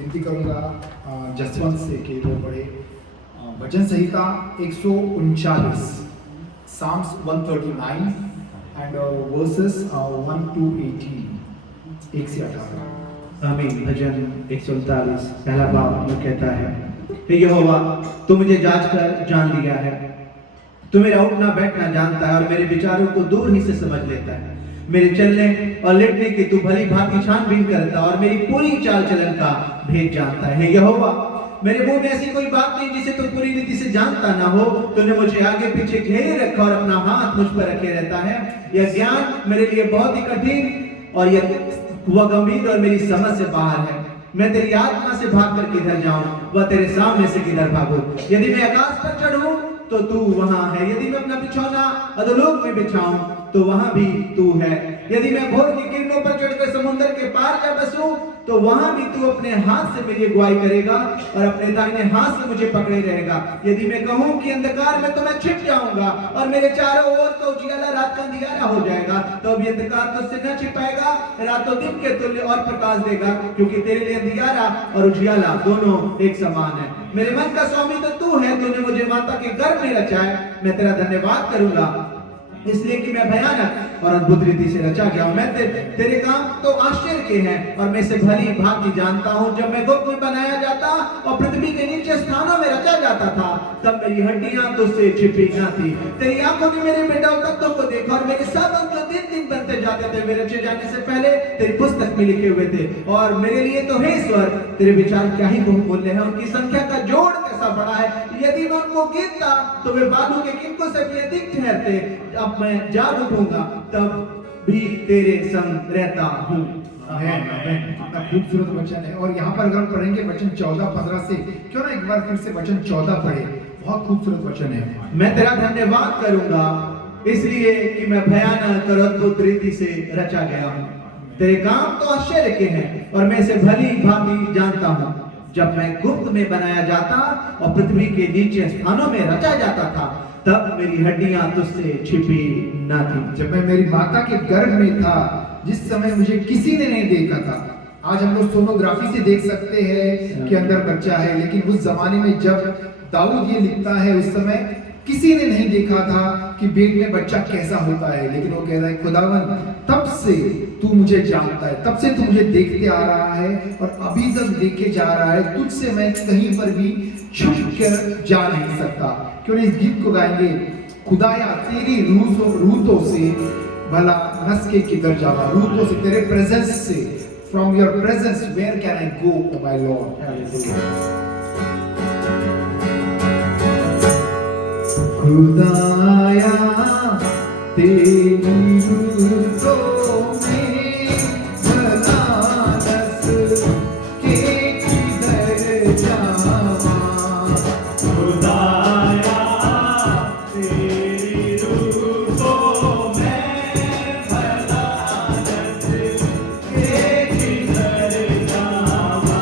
विनती करूंगा जसवंत से कि वो पढ़े भजन संहिता 139 Psalms 139 एंड वर्सेस 1 to 18 1 से 18। आमीन। भजन 139 पहला बाब में कहता है, हे यहोवा तू मुझे जांच कर जान लिया है, तू मेरा उठना बैठना जानता है और मेरे विचारों को दूर ही से समझ लेता है। मेरे चलने और लेटने की तू भली भांति छानबीन करता और मेरी पूरी चाल चलन का भेद जानता है। हे यहोवा मेरे मुंह में ऐसी कोई बात नहीं जिसे तू पूरी रीति से जानता ना हो। तूने मुझे आगे पीछे घेरे रखा और अपना हाथ मुझ पर रखे रहता है। यह ज्ञान मेरे लिए बहुत ही कठिन और यह गंभीर और मेरी समझ से बाहर है। मैं तेरी आत्मा से भाग कर किधर जाऊं, वह तेरे सामने से किधर भागूं। यदि मैं आकाश पर चढ़ूं तो तू वहां है, यदि मैं अपना बिछौना अधोलोक में बिछाऊं तो वहां भी तू है। यदि मैं भोर की किरणों पर चढ़कर समुद्र के पार जा बसूं तो वहां भी तू अपने हाथ से मेरी अगुवाई करेगा और अपने दाहिने हाथ से मुझे पकड़े रहेगा। यदि मैं कहूं कि अंधकार में तो मैं छिप जाऊंगा और मेरे चारों ओर तो उजियाला रात का अंधियारा हो जाएगा, तो अब ये अंधकार तुझसे न छिपाएगा, रातों दिन के तुल्य और प्रकाश देगा, क्योंकि तेरे लिए अंधियारा और उजियाला दोनों एक समान है। मेरे मन का स्वामी तो तू है, तूने मुझे माता के गर्भ में रचा है। मैं तेरा धन्यवाद करूंगा इसलिए कि मैं भयानक और अद्भुत रीति से रचा गया हूं। मैं तेरे काम तो आश्चर्य के हैं और मैं इसे भली भांति जानता हूं। जब मैं गुप्त में बनाया जाता और पृथ्वी के नीचे स्थानों में रचा जाता था, तब मेरी हड्डियां तुझसे छिपी न थी। तेरी आंखों ने मेरे बेटाओं तत्वों को देखा और मेरे सब अंग दिन दिन बनते जाते थे। मेरे रचे जाने से पहले तेरी पुस्तक में लिखे हुए थे और मेरे लिए तो हे ईश्वर तेरे विचार क्या ही बहुमूल्य है, उनकी संख्या का जोड़ कैसा बड़ा है। यदि मैं उनको गिनता तो वे बालू के किनको से भी अधिक ठहरते। अब मैं जाग उठूंगा तब भी तेरे संग रहता हूँ। कितना खूबसूरत वचन है। और यहाँ पर अगर हम पढ़ेंगे वचन 14-15 से, क्यों ना एक बार फिर से वचन 14 पढ़े, बहुत खूबसूरत वचन है। मैं तेरा धन्यवाद करूंगा इसलिए कि मैं भयानक और अद्भुत रीति से रचा गया हूँ। तेरे काम तो आश्चर्य के हैं और मैं इसे भली भांति जानता हूँ। जब मैं गुप्त में बनाया जाता और पृथ्वी के नीचे स्थानों में रचा जाता था, तब मेरी हड्डियां तुझसे छिपी न थी। जब मैं मेरी माता के गर्भ में था, जिस समय मुझे किसी ने नहीं देखा था। आज हम लोग सोनोग्राफी से देख सकते हैं कि अंदर बच्चा है, लेकिन उस जमाने में जब दाऊद ये लिखता है, उस समय किसी ने नहीं देखा था कि पेट में बच्चा कैसा होता है। लेकिन वो कह रहा है, खुदावन तब से तू मुझे जानता है, तब से तू मुझे देखते आ रहा है और अभी तक देखे जा रहा है। तुझसे मैं कहीं पर भी छुप कर जा नहीं सकता। क्यों नहीं इस गीत को गाएंगे, खुदाया तेरी रूतों से भला नस के किधर जावा, रूतों से तेरे प्रेजेंस से, from your presence where can I go oh my lord. खुदाया तेरी रूतों में भला नस के किधर जावा, खुदाया तेरी रूतों में भला नस के किधर जावा।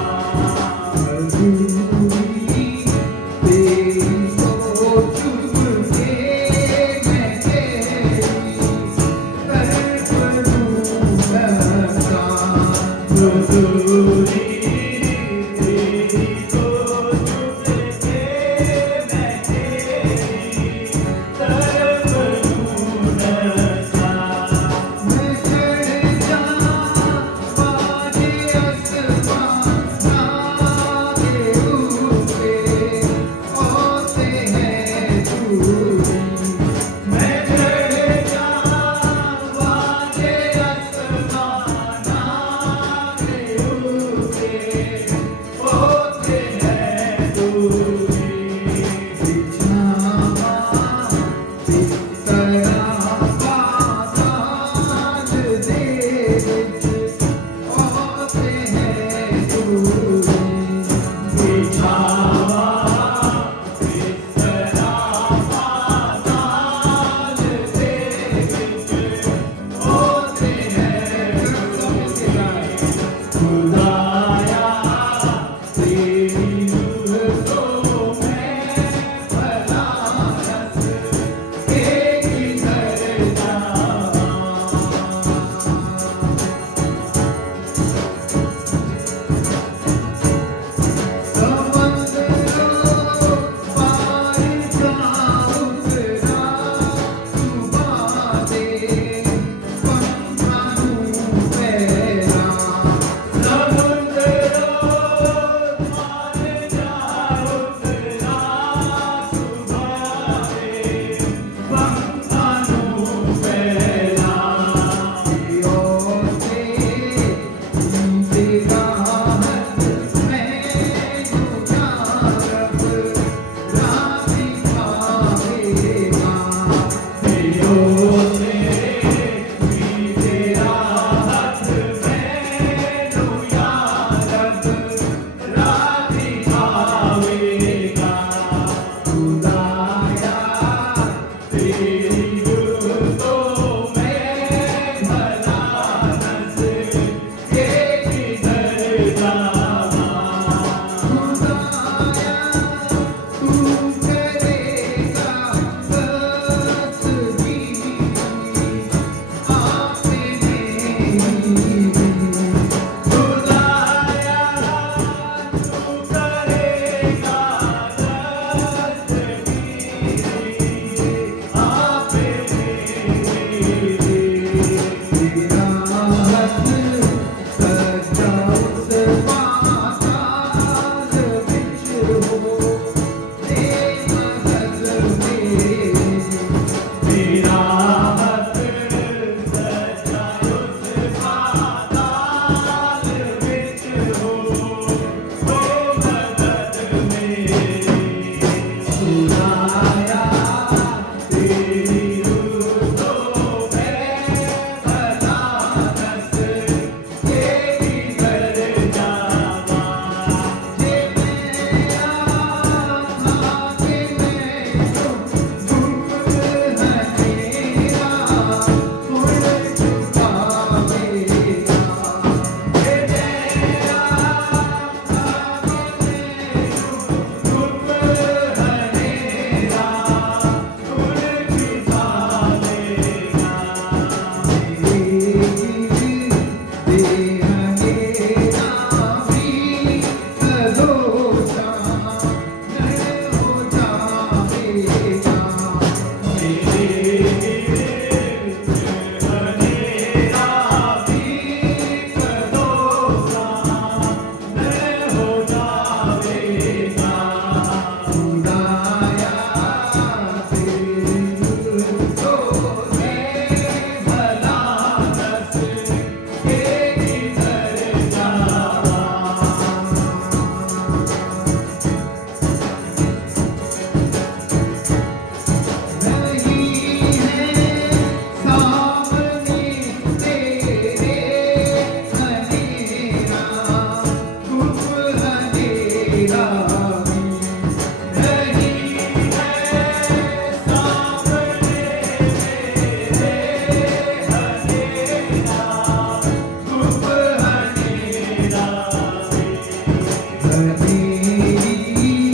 मेरी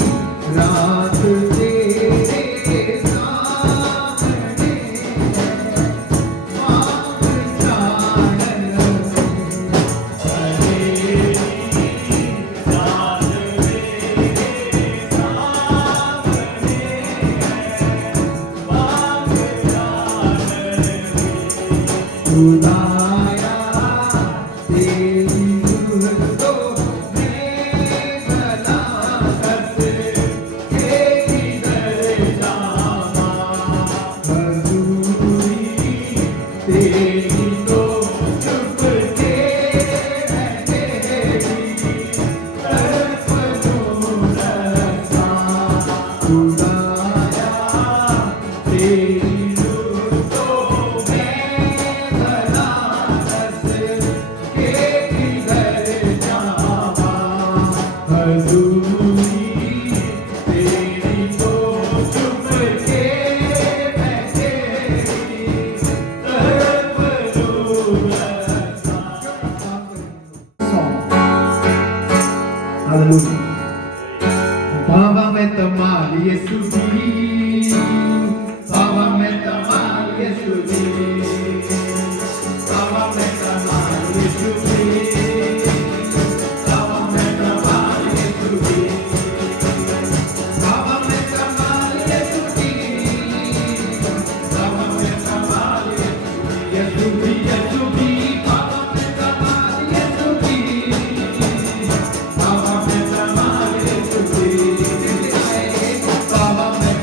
रात तेरे सामने पाप चानन खुदाया तेरी तो मैं भला हंस के किधर जावा मजदूरी तेरी तो चुप के बैठेगी तरफ दूर सा खुदाया तेरी तो मैं भला हंस के किधर जावा हजूरी तेरी तो चुप के बैठेगी तरफ दूर सा हालेलुया बाबा मैं तमाल यीशु दी बाबा मैं तमाल यीशु दी बाबा मैं तमाल यीशु दी बाबा मैं तमाल यीशु दी बाबा मैं तमाल यीशु दी बाबा मैं तमाल यीशु दी यीशु दी बाबा मैं तमाल यीशु दी बाबा मैं तमाल यीशु दी बाबा मैं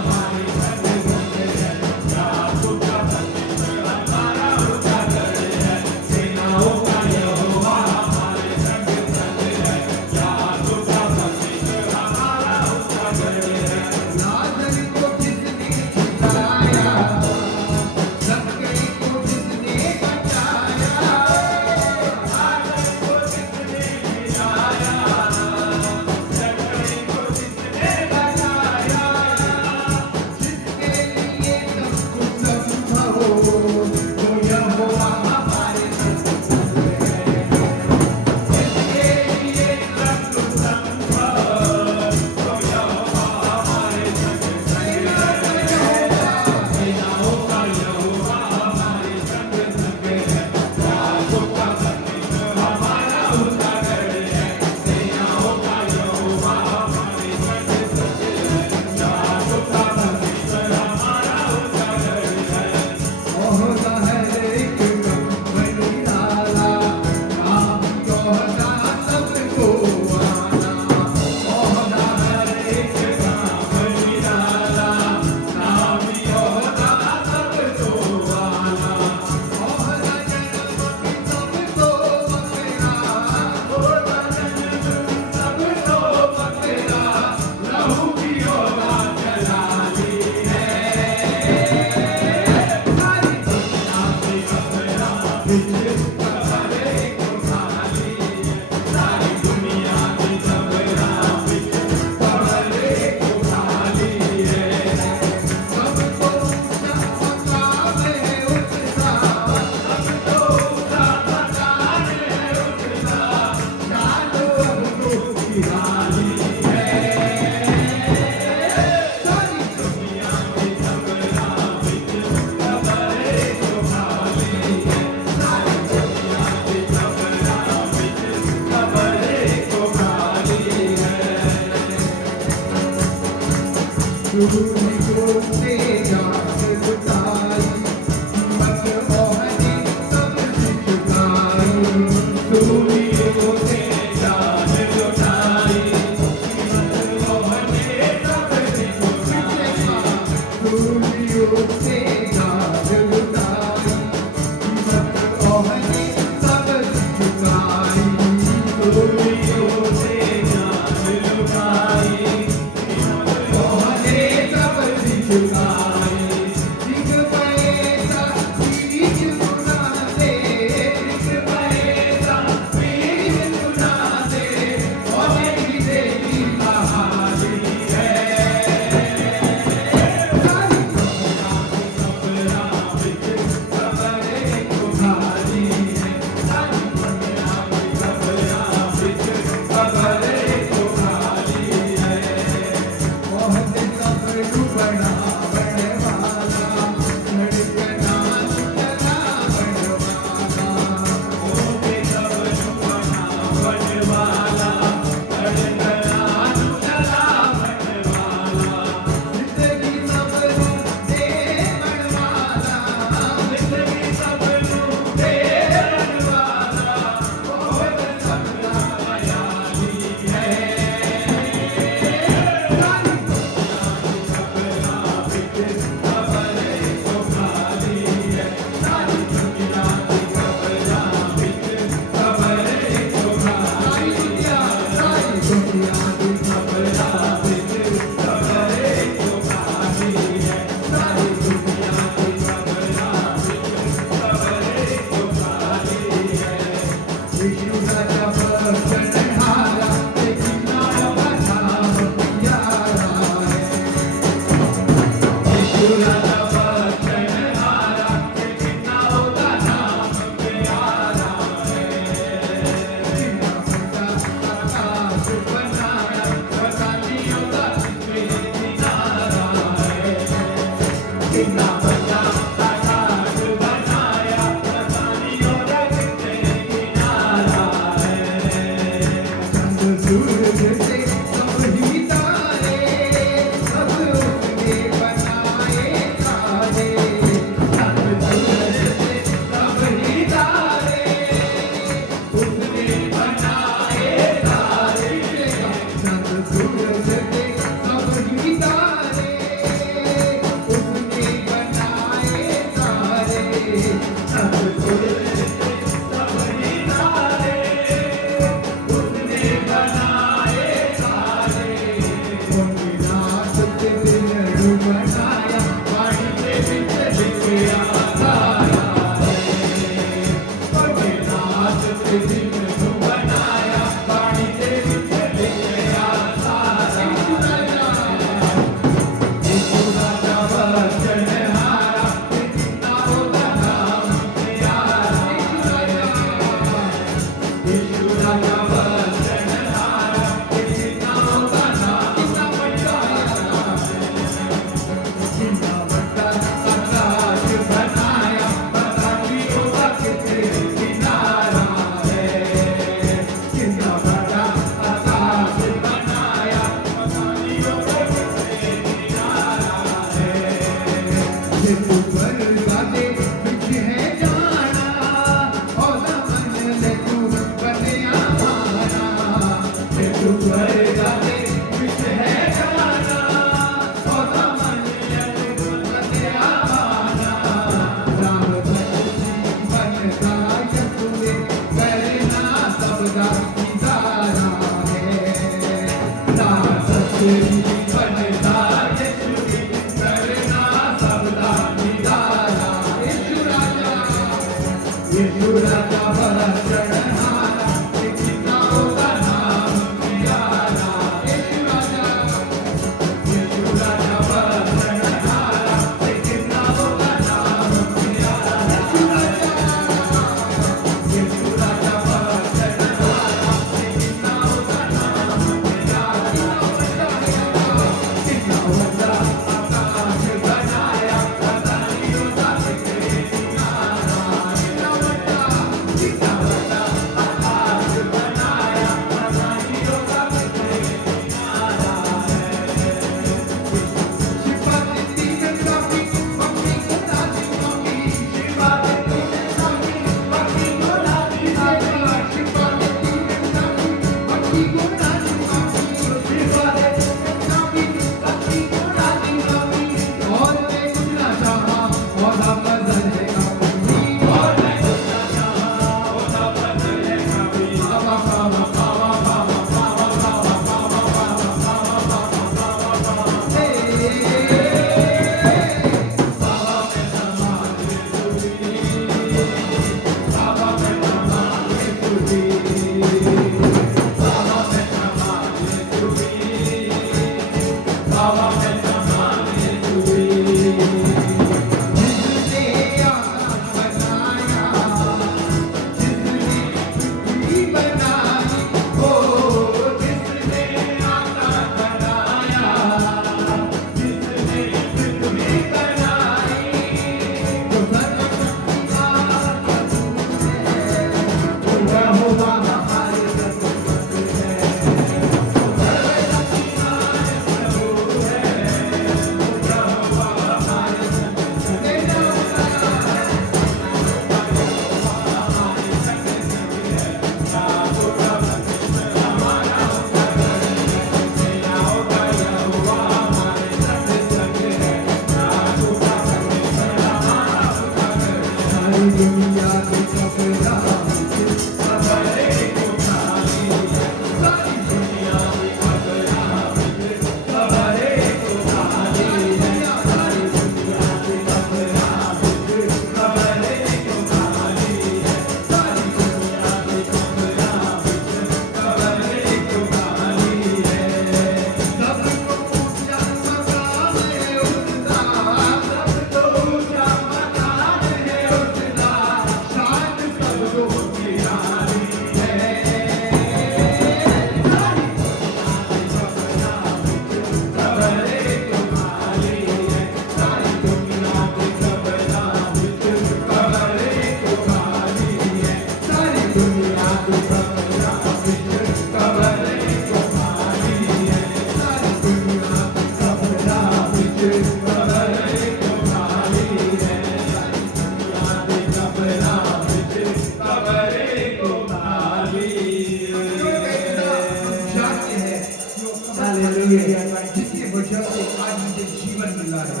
जिसकी वजह से आज मुझे जीवन मिला है.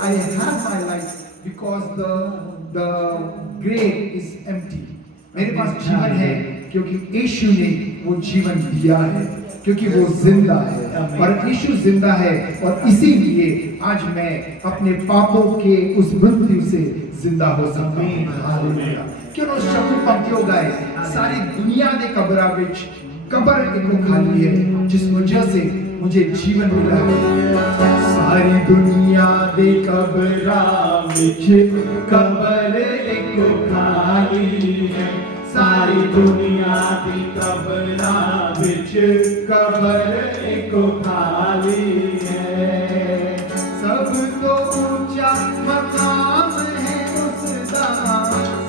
I have my life because the grave is empty. मेरे पास जीवन है क्योंकि यीशु ने वो जीवन दिया है. क्योंकि वो जिंदा है और यीशु जिंदा है और इसीलिए आज मैं अपने पापों के उस मृत्यु से जिंदा हो सकता हूं। हालेलुया। क्यों ना शब्द पंक्तियों गाए, सारी दुनिया दे कब्रा विच कब्र एक खाली है जिस वजह से मुझे जीवन मिला है। सारी दुनिया दे कब्रा विच कब्र एक खाली है, सारी दुनिया दी कब्रा विच कब्र एक खाली है। सब तो ऊंचा मकाम है उसदा,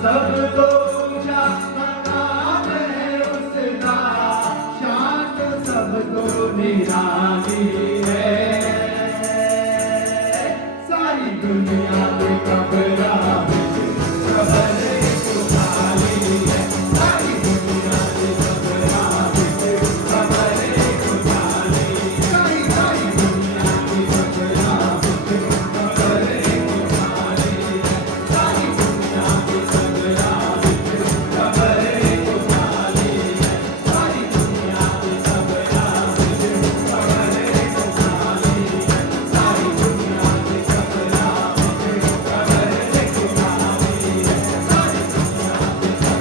सब तो ऊंचा मकाम है उसदा, शान सब तो निराली है। सारी दुनिया दी कब्रा विच कब्र एक खाली है, सारी दुनिया दी कब्रा विच कब्र एक खाली है, सारी दुनिया दी कब्रा विच कब्र एक खाली है, सारी दुनिया दी कब्रा विच कब्र एक खाली है, सारी दुनिया दी कब्रा विच कब्र एक खाली है, सारी दुनिया दी कब्रा विच कब्र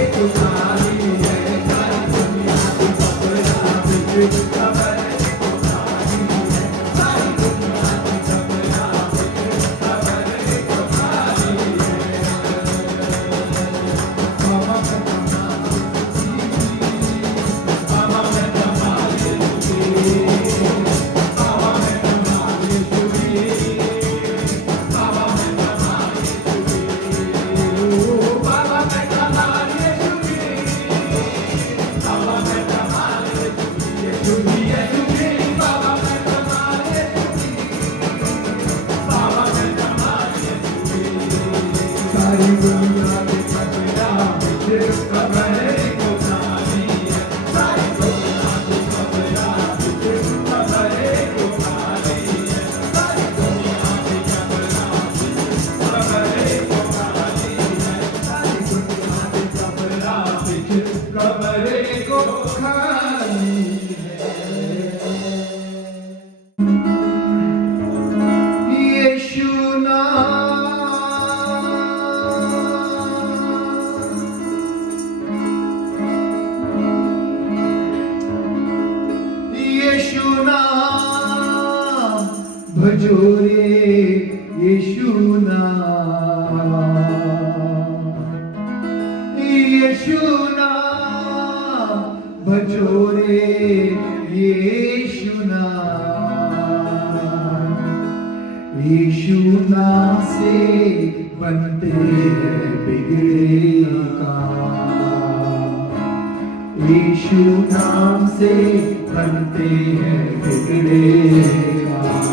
एक खाली है, सारी दुनिया दी कब्रा विच कब्र एक खाली है, सारी दुनिया दी कब्रा विच कब्र एक खाली है, सारी दुनिया दी कब्रा विच कब्र भजो रे यीशु नाम, यीशु नाम भजो रे यीशु नाम, यीशु नाम से बनते हैं बिगड़े काम, यीशु नाम से बनते हैं बिगड़े काम।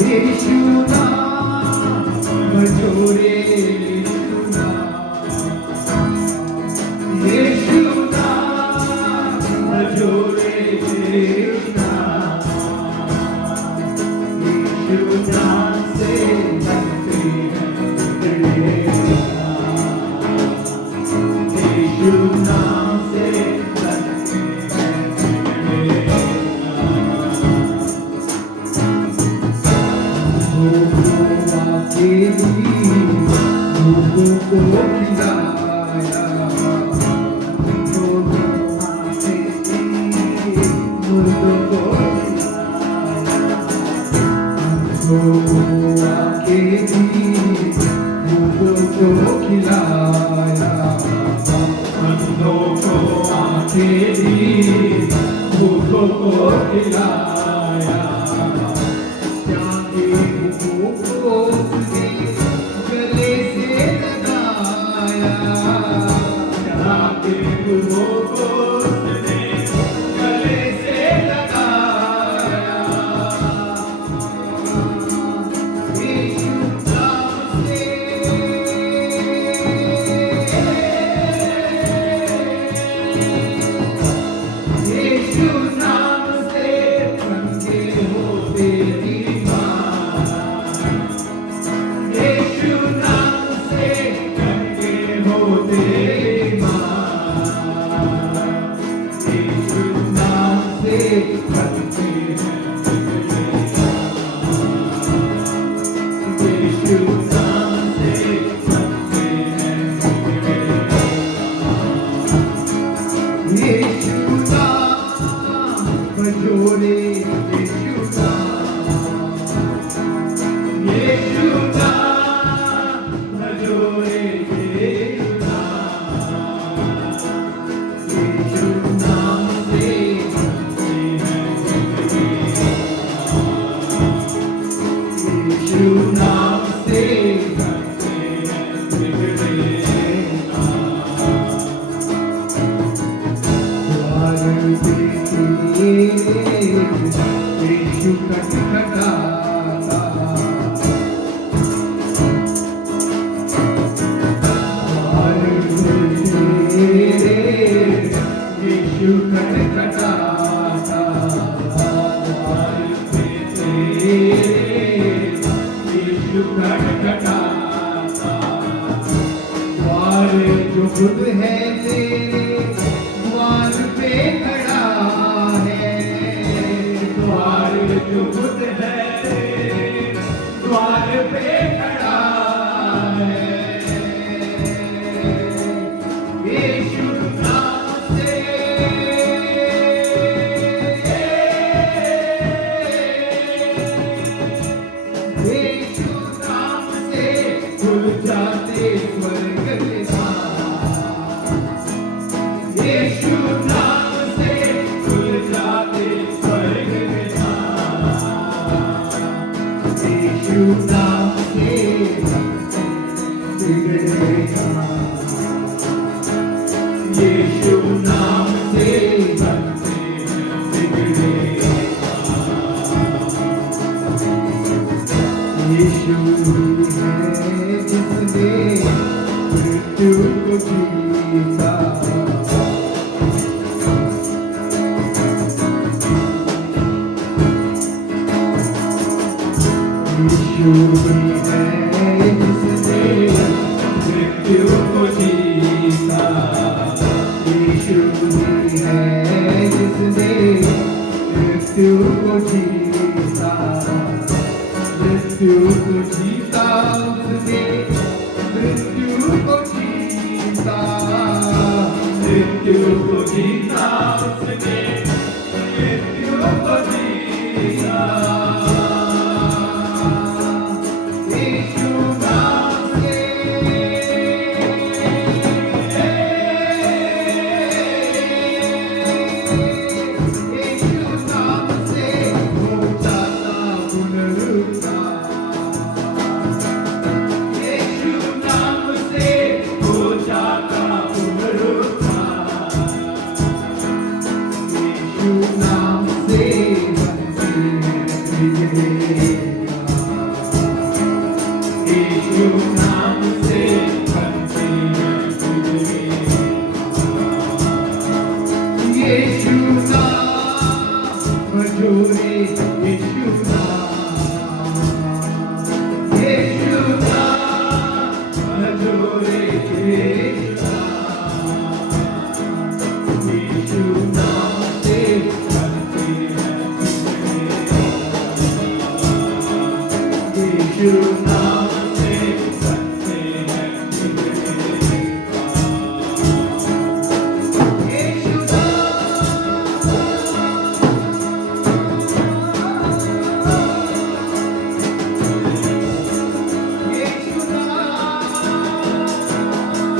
यीशु नाम भजो रे यीशु नाम, यीशु नाम भजो रे यीशु नाम, यीशु नाम से बनते हैं बिगड़े काम, यीशु नाम से बनते हैं बिगड़े के लोगों को खिलाया, मुर्दों को खिलाया, के लोगों को खिलाया, अंधों को आंखें दी, भूखों को खिलाया, गले से लगाया, गले से लगाया, यीशु नाम से, यीशु नाम से बनके हो यीशु खटखटाता द्वार तेरे, यीशु खटखटाता द्वार तेरे, यीशु खटखटाता द्वार जो खुद है तेरे द्वार पे खड़ा है, द्वार जो खुद है तेरे द्वार पे खड़ा है। यीशु नाम से, यीशु नाम से खुल जाते स्वर्ग के द्वार, यीशु नाम से खुल जाते स्वर्ग के द्वार, यीशु नाम से बिगड़े काम, यीशु नाम से बनते हैं बिगड़े काम। यीशु ही है जिसने मृत्यु को जीता, यीशु ही है जिसने मृत्यु को जीता, यीशु ही है जिसने मृत्यु को जीता, मृत्यु को जीता उसने, मृत्यु को जीता, मृत्यु को जीता उसने, मृत्यु को जीता। यीशु नाम से, यीशु नाम से हो जाता पुनरुत्थान, यीशु नाम से हो जाता पुनरुत्थान, यीशु नाम से बनते हैं बिगड़े काम, यीशु नाम से बनते हैं बिगड़े काम। यीशु नाम बजोरे, यीशु नाम, यीशु नाम बजोरे, यीशु नाम, यीशु नाम से बनते हैं बिगड़े काम, यीशु नाम से बनते हैं बिगड़े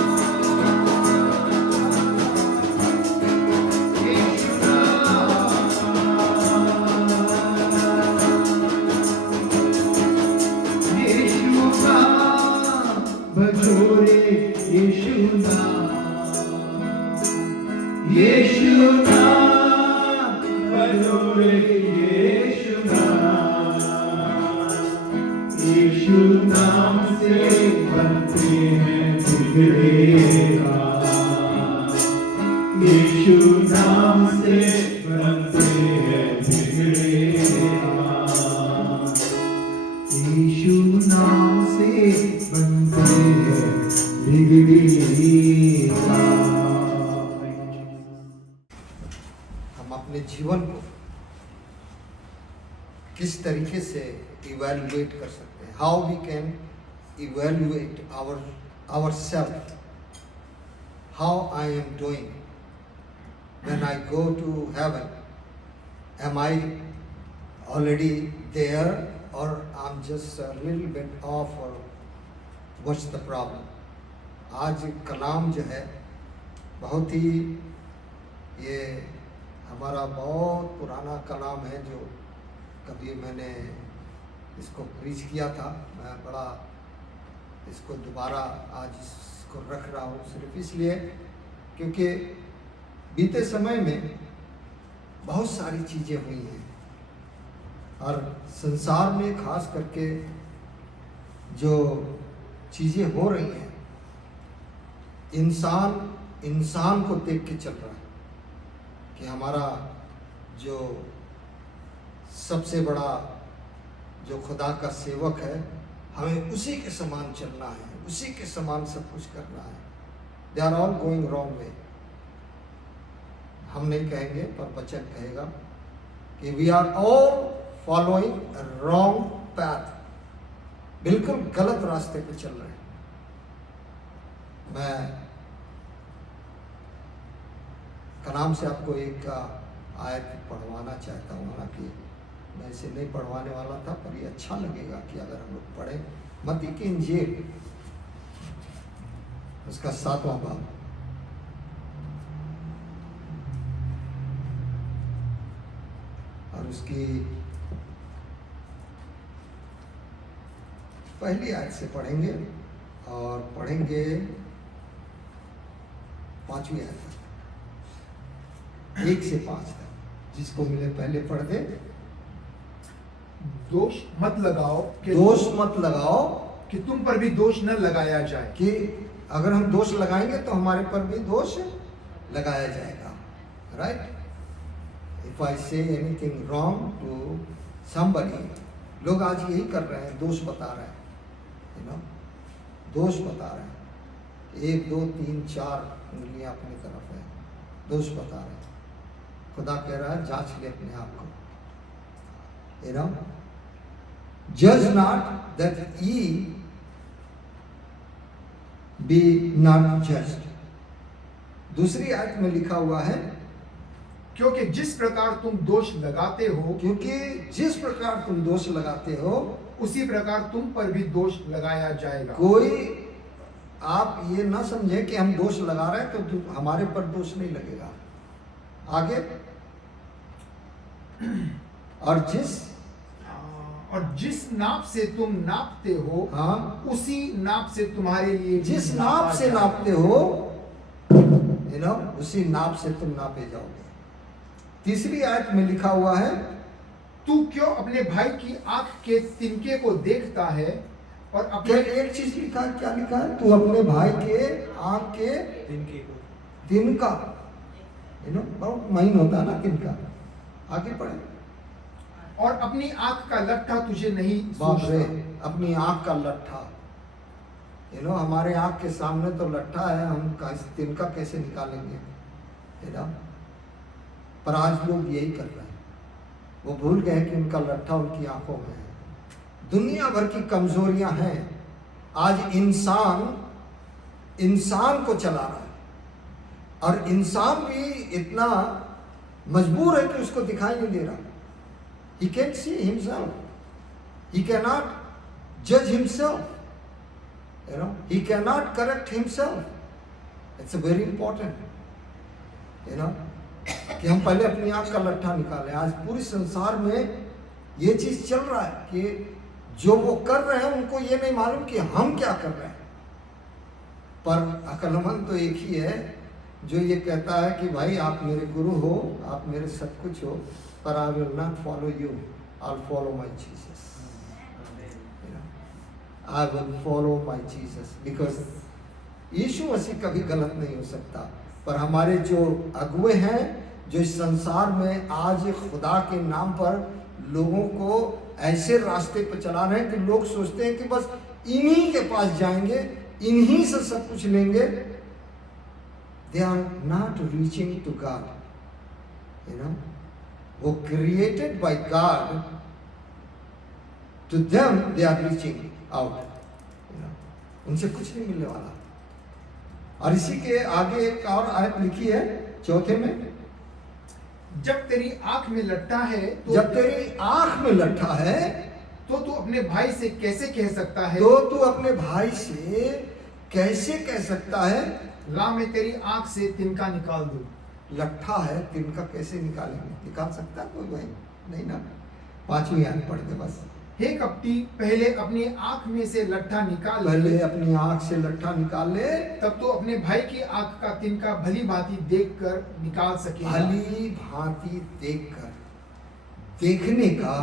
काम। यीशु बजोरे, यीशु नाम, यीशु नाम बजोरे, यीशु नाम, यीशु नाम से बनते हैं बिगड़े काम, यीशु नाम से बनते हैं बिगड़े काम, यीशु नाम से बनते हैं बिगड़े काम। हम अपने जीवन को किस तरीके से इवैल्यूएट कर सकते हैं, how we can evaluate our self, how I am doing when I go to heaven, am I already there और I am just a little bit off, और व्हाट्स द प्रॉब्लम। आज कलाम जो है बहुत ही, ये हमारा बहुत पुराना कलाम है जो कभी मैंने इसको प्रीच किया था। मैं बड़ा इसको दोबारा आज इसको रख रहा हूँ सिर्फ इसलिए क्योंकि बीते समय में बहुत सारी चीज़ें हुई हैं और संसार में खास करके जो चीज़ें हो रही हैं, इंसान को देख के चल रहा है कि हमारा जो सबसे बड़ा जो खुदा का सेवक है, हमें उसी के समान चलना है, उसी के समान सब कुछ करना है। They are all going wrong way. हम नहीं कहेंगे पर वचन कहेगा कि we are all following wrong path, बिल्कुल गलत रास्ते पे चल रहे हैं। मैं कलाम से आपको एक आयत पढ़वाना चाहता हूँ, हालांकि मैं इसे नहीं पढ़वाने वाला था, पर ये अच्छा लगेगा कि अगर हम लोग पढ़ें। मत्ती की इंजील उसका 7वां बाब, और उसकी पहली आयत से पढ़ेंगे और पढ़ेंगे 5वीं आयत तक, 1 से 5 तक। जिसको मिले पहले पढ़ दे। दोष मत लगाओ दोष मत लगाओ कि तुम पर भी दोष न लगाया जाए। कि अगर हम दोष लगाएंगे तो हमारे पर भी दोष लगाया जाएगा। Right? If I say anything wrong to somebody, लोग आज यही कर रहे हैं, दोष बता रहे हैं, यू नो, दोष बता रहे हैं। 1 2 3 4 उंगलियां अपनी तरफ है, दोष बता रहे हैं। खुदा कह रहा है जांच ले अपने आप को, यू नो, जज not that ye be not judged। दूसरी आयत में लिखा हुआ है, क्योंकि जिस प्रकार तुम दोष लगाते हो, क्योंकि जिस प्रकार तुम दोष लगाते हो उसी प्रकार तुम पर भी दोष लगाया जाएगा। कोई आप ये ना समझे कि हम दोष लगा रहे हैं तो हमारे पर दोष नहीं लगेगा। आगे, और जिस नाप से तुम नापते हो, हाँ, उसी नाप से तुम्हारे लिए जिस नाप से जाएगा। नापते हो, यू नो, उसी नाप से तुम नापे जाओगे। तीसरी आयत में लिखा हुआ है, तू क्यों अपने भाई की आंख के तिनके को देखता है और क्या अपने एक चीज लिखा है, क्या लिखा है? तू अपने भाई के आंख के तिनका, यू नो, बहुत महीन होता है ना तिनका। आगे पढ़े। और अपनी आंख का लट्ठा तुझे नहीं बाप रे, सोचता। अपनी आंख का लट्ठा, यू नो, हमारे आंख के सामने तो लट्ठा है, हम तिनका कैसे निकालेंगे, यू नो? पर आज लोग यही कर रहे हैं, वो भूल गए कि उनका लट्ठा उनकी आंखों में है। दुनिया भर की कमजोरियां हैं। आज इंसान को चला रहा है, और इंसान भी इतना मजबूर है कि उसको दिखाई नहीं दे रहा। He can't see himself. He cannot judge himself. You know, he cannot correct himself. It's a very important. You know, कि हम पहले अपनी आंख का लट्ठा निकालें। आज पूरे संसार में ये चीज चल रहा है कि जो वो कर रहे हैं उनको ये नहीं मालूम कि हम क्या कर रहे हैं। पर अक्लमंद तो एक ही है जो ये कहता है कि भाई आप मेरे गुरु हो, आप मेरे सब कुछ हो, पर I will not follow you, I will follow my Jesus. I will follow my Jesus, because Yeshu Masih कभी गलत नहीं हो सकता। पर हमारे जो अगुए हैं, जो इस संसार में आज खुदा के नाम पर लोगों को ऐसे रास्ते पर चला रहे हैं कि लोग सोचते हैं कि बस इन्हीं के पास जाएंगे, इन्हीं से सब कुछ लेंगे। They are not reaching to God, you know. वो created by God, to them they are reaching out, you know. उनसे कुछ नहीं मिलने वाला। और इसी के आगे एक और आयत लिखी है 4 में, जब तेरी आंख में लट्ठा है तो जब तेरी आंख में लट्ठा है तो तू अपने भाई से कैसे कह सकता है, तो तू अपने भाई से कैसे कह सकता है, ला मैं तेरी आंख से तिनका निकाल दूं। लट्ठा है, तिनका कैसे निकालेंगे? निकाल सकता है कोई भाई? नहीं ना। 5वीं आयत पढ़ दे बस। हे कपटी, पहले अपनी आंख में से लट्ठा निकाल पहले ले, अपनी आंख से लट्ठा निकाल ले, तब तो अपने भाई की आंख का तिनका भली भांति देखकर निकाल सकेगा। भली भांति देखकर। देखने का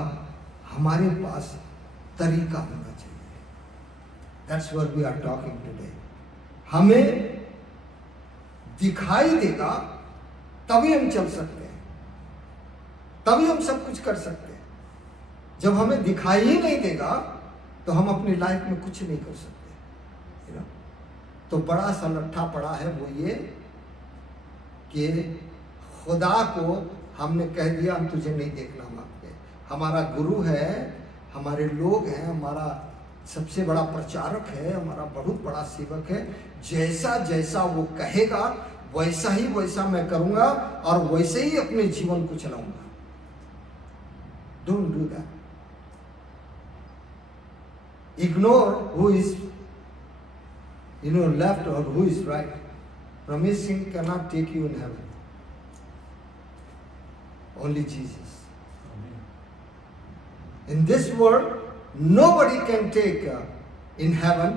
हमारे पास तरीका होना चाहिए। That's what we are talking today. हमें दिखाई देगा तभी हम चल सकते हैं, तभी हम सब कुछ कर सकते हैं। जब हमें दिखाई ही नहीं देगा तो हम अपनी लाइफ में कुछ नहीं कर सकते। you know? तो बड़ा सा लट्ठा पड़ा है वो ये कि खुदा को हमने कह दिया हम तुझे नहीं देखना मांगते। हमारा गुरु है, हमारे लोग हैं, हमारा सबसे बड़ा प्रचारक है, हमारा बहुत बड़ा सेवक है। जैसा जैसा वो कहेगा वैसा मैं करूंगा और वैसे ही अपने जीवन को चलाऊंगा। Don't do that. Ignore who is left और who is right. Ramesh Singh can not take you in heaven, only Jesus. In this world, nobody can take in heaven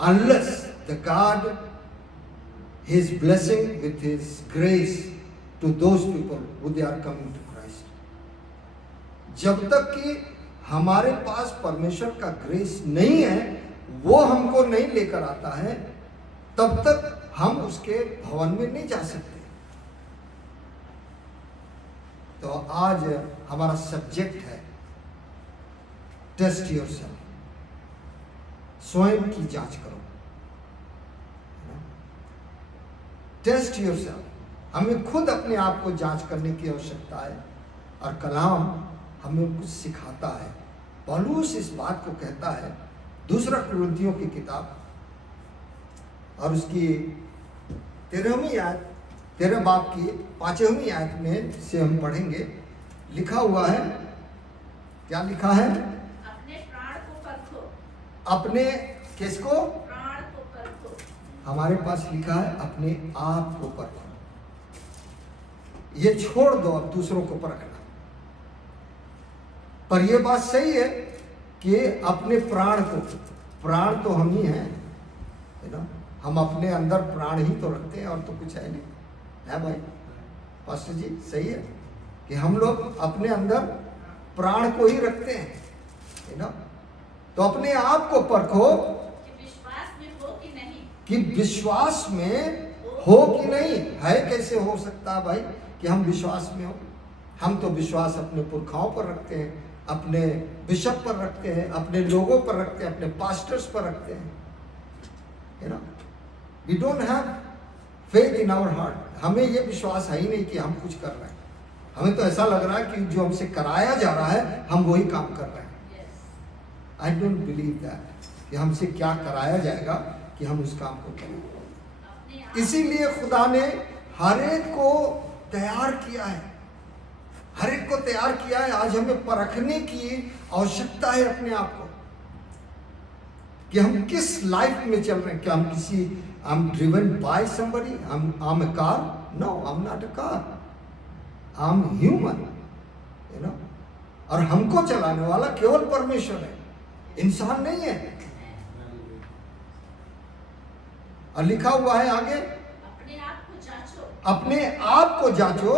unless the God, His blessing with His grace to those people who they are coming to Christ. जब तक कि हमारे पास परमेश्वर का grace नहीं है, वो हमको नहीं लेकर आता है, तब तक हम उसके भवन में नहीं जा सकते। तो आज हमारा सब्जेक्ट है टेस्ट योरसेल्फ। स्वयं की जांच करो। Test yourself. हमें खुद अपने आप को जांच करने की आवश्यकता है और कलाम हमें कुछ सिखाता है। पौलुस इस बात को कहता है 2 कुरिन्थियों की किताब और उसकी 13वीं आयत, 13 बाब की 5वीं आयत में से हम पढ़ेंगे। लिखा हुआ है, क्या लिखा है? अपने किसको? प्राण को परखो। हमारे पास लिखा है अपने आप को परखो। ये छोड़ दो अब दूसरों को परखना। पर यह बात सही है कि अपने प्राण को, प्राण तो हम ही हैं, है ना? हम अपने अंदर प्राण ही तो रखते हैं और तो कुछ है नहीं, है भाई? पास्टर जी सही है कि हम लोग अपने अंदर प्राण को ही रखते हैं, है ना? तो अपने आप को परखो कि विश्वास में हो कि नहीं। कि विश्वास में हो कि नहीं है। कैसे हो सकता है भाई कि हम विश्वास में हो? हम तो विश्वास अपने पुरखाओं पर रखते हैं, अपने बिशप पर रखते हैं, अपने लोगों पर रखते हैं, अपने पास्टर्स पर रखते हैं, है ना? We don't have faith in our heart. हमें ये विश्वास है ही नहीं कि हम कुछ कर रहे हैं। हमें तो ऐसा लग रहा है कि जो हमसे कराया जा रहा है हम वही काम कर रहे हैं। आई डोंट बिलीव दैट कि हमसे क्या कराया जाएगा कि हम उस काम को करें। इसीलिए खुदा ने हर एक को तैयार किया है, हर एक को तैयार किया है। आज हमें परखने की आवश्यकता है अपने आप को कि हम किस लाइफ में चल रहे हैं। क्या हम किसी I'm driven by somebody? I'm a car? No, I'm not a car. I'm human, you know? और हमको चलाने वाला केवल परमेश्वर है, इंसान नहीं है। और लिखा हुआ है आगे, अपने आप को जांचो। अपने आप को जांचो।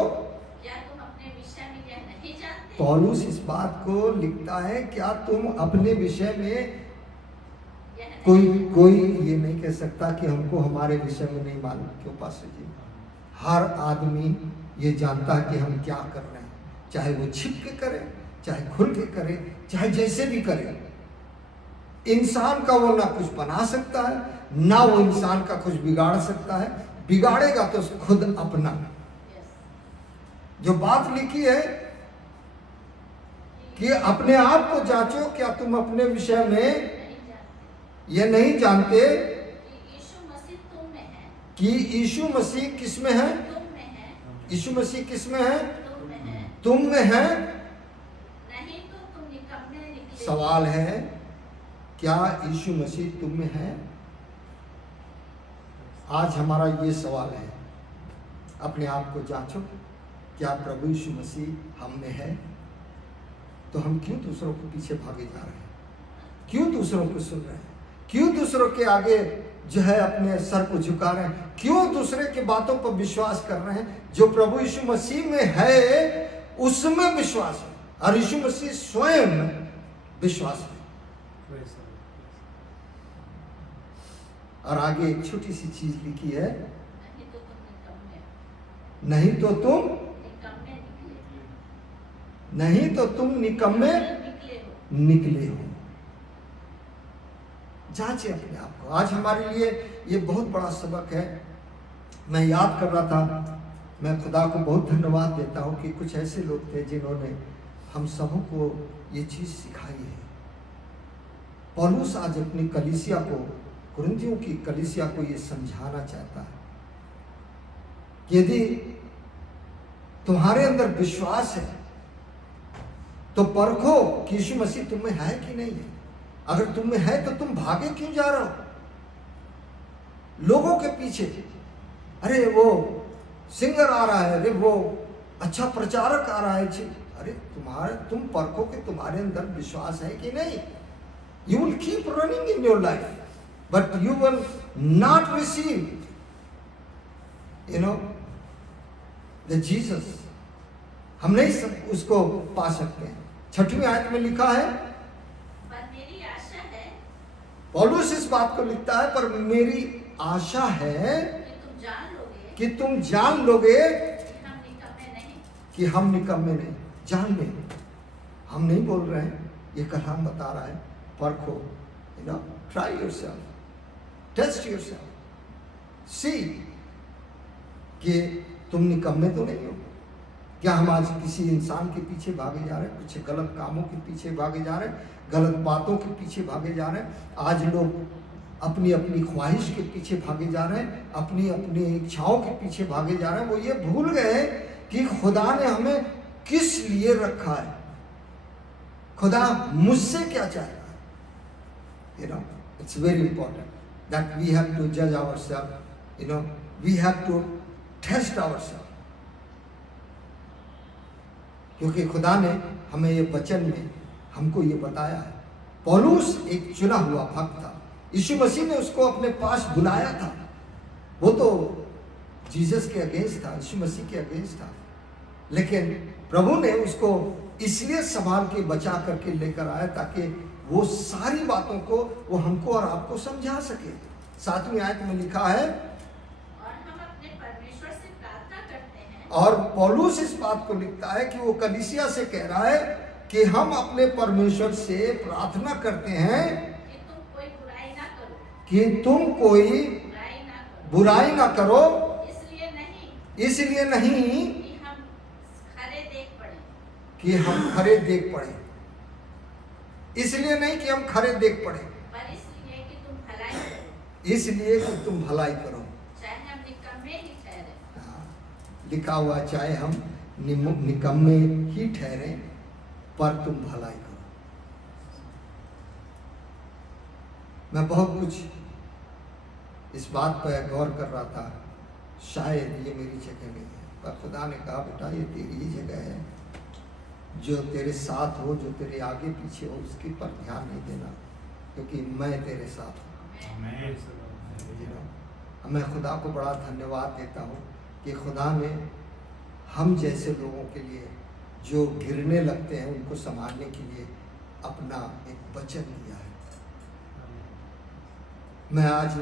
क्या तुम अपने विषय में यह नहीं जानते? पौलुस इस बात को लिखता है, क्या तुम अपने विषय में, कोई ये नहीं कह सकता कि हमको हमारे विषय में नहीं मालूम। क्यों पास्टर जी? हर आदमी ये जानता है कि हम क्या कर रहे हैं, चाहे वो छिप के करे, चाहे खुल के करे, चाहे जैसे भी करे। इंसान का वो ना कुछ बना सकता है, ना वो इंसान का कुछ बिगाड़ सकता है। बिगाड़ेगा तो खुद अपना। जो बात लिखी है कि अपने आप को जांचो, क्या तुम अपने विषय में ये नहीं जानते कि यीशु मसीह तुम में है। कि यीशु मसीह किस में है? तुम में है। यीशु मसीह किस में है? तुम में है। तुम में है। नहीं तो तुम निकम्मे निकले। सवाल है, क्या यीशु मसीह तुम में है? आज हमारा ये सवाल है। अपने आप को जांचो, क्या प्रभु यीशु मसीह हम में है? तो हम क्यों दूसरों के पीछे भागे जा रहे हैं? क्यों दूसरों को सुन रहे हैं? क्यों दूसरों के आगे जो है अपने सर को झुका रहे हैं? क्यों दूसरे की बातों पर विश्वास कर रहे हैं? जो प्रभु यीशु मसीह में है उसमें विश्वास है। और यीशु मसीह स्वयं विश्वास में। और आगे एक छोटी सी चीज लिखी है, नहीं तो तुम निकम्मे नहीं तो तुम निकम्मे निकले हो। जांचे अपने आप को। आज हमारे लिए ये बहुत बड़ा सबक है। मैं याद कर रहा था, मैं खुदा को बहुत धन्यवाद देता हूँ कि कुछ ऐसे लोग थे जिन्होंने हम सबों को ये चीज सिखाई है। पौलुस आज अपनी कलीसिया को, कुरिन्थियों की कलीसिया को ये समझाना चाहता है कि यदि तुम्हारे अंदर विश्वास है तो परखो कि यीशु मसीह तुम में है कि नहीं है। अगर तुम में है तो तुम भागे क्यों जा रहे हो लोगों के पीछे? अरे वो सिंगर आ रहा है, अरे वो अच्छा प्रचारक आ रहा है। अरे तुम परखो कि तुम्हारे अंदर विश्वास है कि नहीं। You will keep running in your life but you will not receive the Jesus. हम नहीं उसको पा सकते हैं। 6वीं आयत में लिखा है, पर मेरी आशा है पौलुस इस बात को लिखता है, पर मेरी आशा है कि तुम जान कि लोगे तुम जान लोगे कि हम निकम्मे नहीं। जान लें, हम नहीं बोल रहे हैं, ये कलाम बता रहा है। परखो, ट्राई योरसेल्फ, टेस्ट योरसेल्फ, सी कि तुम निकम्मे तो नहीं हो। क्या हम आज किसी इंसान के पीछे भागे जा रहे हैं, कुछ गलत कामों के पीछे भागे जा रहे हैं, गलत बातों के पीछे भागे जा रहे हैं? आज लोग अपनी अपनी ख्वाहिश के पीछे भागे जा रहे हैं, अपनी अपनी इच्छाओं के पीछे भागे जा रहे हैं। वो ये भूल गए कि खुदा ने हमें किस लिए रखा है, खुदा मुझसे क्या चाहता है। It's very important that we have to judge ourselves, we have to test ourselves. क्योंकि खुदा ने हमें ये वचन में हमको ये बताया है। पौलुस एक चुना हुआ भक्त था, यीशु मसीह ने उसको अपने पास बुलाया था। वो तो जीसस के अगेंस्ट था, यीशु मसीह के अगेंस्ट था, लेकिन प्रभु ने उसको इसलिए संभाल के बचा करके लेकर आया ताकि वो सारी बातों को वो हमको और आपको समझा सके। 7वीं आयत में लिखा है, और हम अपने परमेश्वर से प्रार्थना करते हैं। और पौलुस इस बात को लिखता है कि वो कलीसिया से कह रहा है कि हम अपने परमेश्वर से प्रार्थना करते हैं कि तुम कोई बुराई ना करो, इसलिए नहीं कि हम खरे देख पड़े। इसलिए नहीं कि हम खरे देख पड़े, पर इसलिए कि तुम भलाई करो, इसलिए कि तुम भलाई करो। चाहे हम निकम्मे ही ठहरे। लिखा हुआ, चाहे हम निकम्मे ही ठहरे पर तुम भलाई करो। मैं बहुत कुछ इस बात पर गौर कर रहा था, शायद ये मेरी जगह नहीं है, पर खुदा ने कहा बेटा ये तेरी ही जगह है। जो तेरे साथ हो, जो तेरे आगे पीछे हो, उसके पर ध्यान नहीं देना, क्योंकि मैं तेरे साथ हूँ। मैं खुदा को बड़ा धन्यवाद देता हूँ कि खुदा ने हम जैसे लोगों के लिए जो गिरने लगते हैं उनको संभालने के लिए अपना एक वचन दिया है। मैं आज